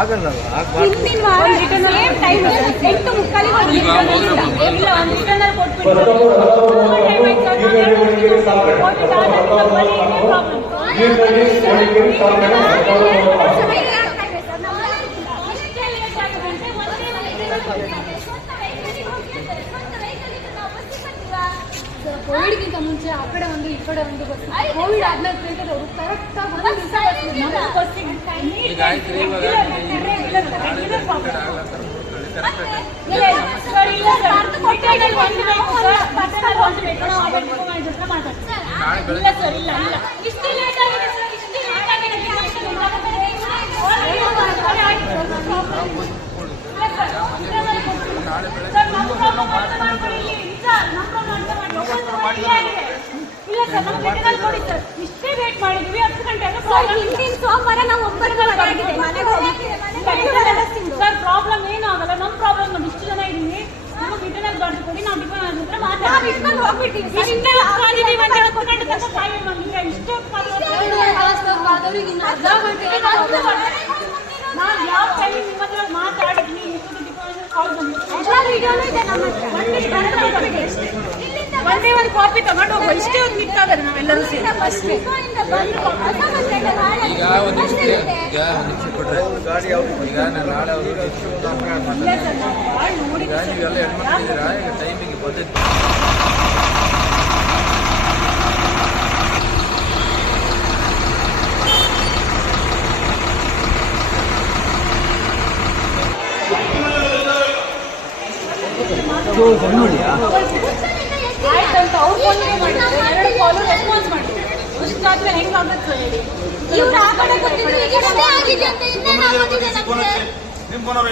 ಆಗಲ್ಲ ಹಿಂದಿನ ವಾರ ಸೇಮ್ ಟೈಮ್ 8 ಕೋವಿಡ್ಗಿಂತ ಮುಂಚೆ ಆ ಕಡೆ ಒಂದು ಈ ಕಡೆ ಒಂದು ಬಸ್ ಕೋವಿಡ್ ಆದ್ಮೇಲೆ ಅವರು ಕರೆಕ್ಟ್ ಇಷ್ಟೇ ವೇಟ್ ಮಾಡಿದ್ವಿ 10 ಗಂಟೆ ಸೋಮವಾರ ನಾವು 9 ಗಂಟೆ ಆಗಿದೆ ಸರ್. ಪ್ರಾಬ್ಲಮ್ ಏನೂ ಆಗಲ್ಲ. ನಮ್ಮ ಪ್ರಾಬ್ಲಮ್ ನಾವು ಇಷ್ಟು ಜನ ಇದೀವಿ. ನಮಗೆ ಇಂಟರ್ನೆಟ್ ಗಾಡಿ ಕೊಡಿ, ನಾವು ಡಿಪೆಂಡ್ ಆಗಿದ್ರೆ ನಾನು ಯಾವ ಟೈಮ್ ನಿಮ್ಮ ಹತ್ರ ಮಾತಾಡಿದ್ನಿ ಒಂದೇ ಒಂದು ಕಾಪಿ ತಗೊಂಡು ಹೋಗುವ. ಇಷ್ಟೇ ಒಂದು ಮಿಕ್ಕಾಗದು ನಾವೆಲ್ಲರೂ ಸೇರಿ ಈಗ ಒಂದು ನಿಮಿಷ ಕೊಡ್ರೆ ಈಗ ನಾನು ನಾಳೆ ಈಗ ನೀವೆಲ್ಲ ಹೆಣ್ಮಕ್ಳಿದ್ದೀರಾ, ಈಗ ಟೈಮಿಗೆ ಬಂದಿದ್ದು ಆಯ್ತಂತ ಅವ್ರು ಫೋನ್ ಮಾಡಿದ್ರು, 2 ಕಾಲು ರೆಸ್ಪಾನ್ಸ್ ಮಾಡಿದ್ರು. ಅಷ್ಟಾದ್ಮೇಲೆ ಹೆಂಗಾಗುತ್ತೆ ಹೇಳಿ? ಇವ್ರು ಆ ಕಡೆ ಗೊತ್ತಿದ್ರು ಈಗ ನಮ್ಮೇ ಆಗಿದೆ ಅಂತ ಇನ್ನೇನು ಆಗೋದಿದೆ ನಮಗೆ. ನಿಮ್ಮ ಫೋನ್ ಅವ್ರು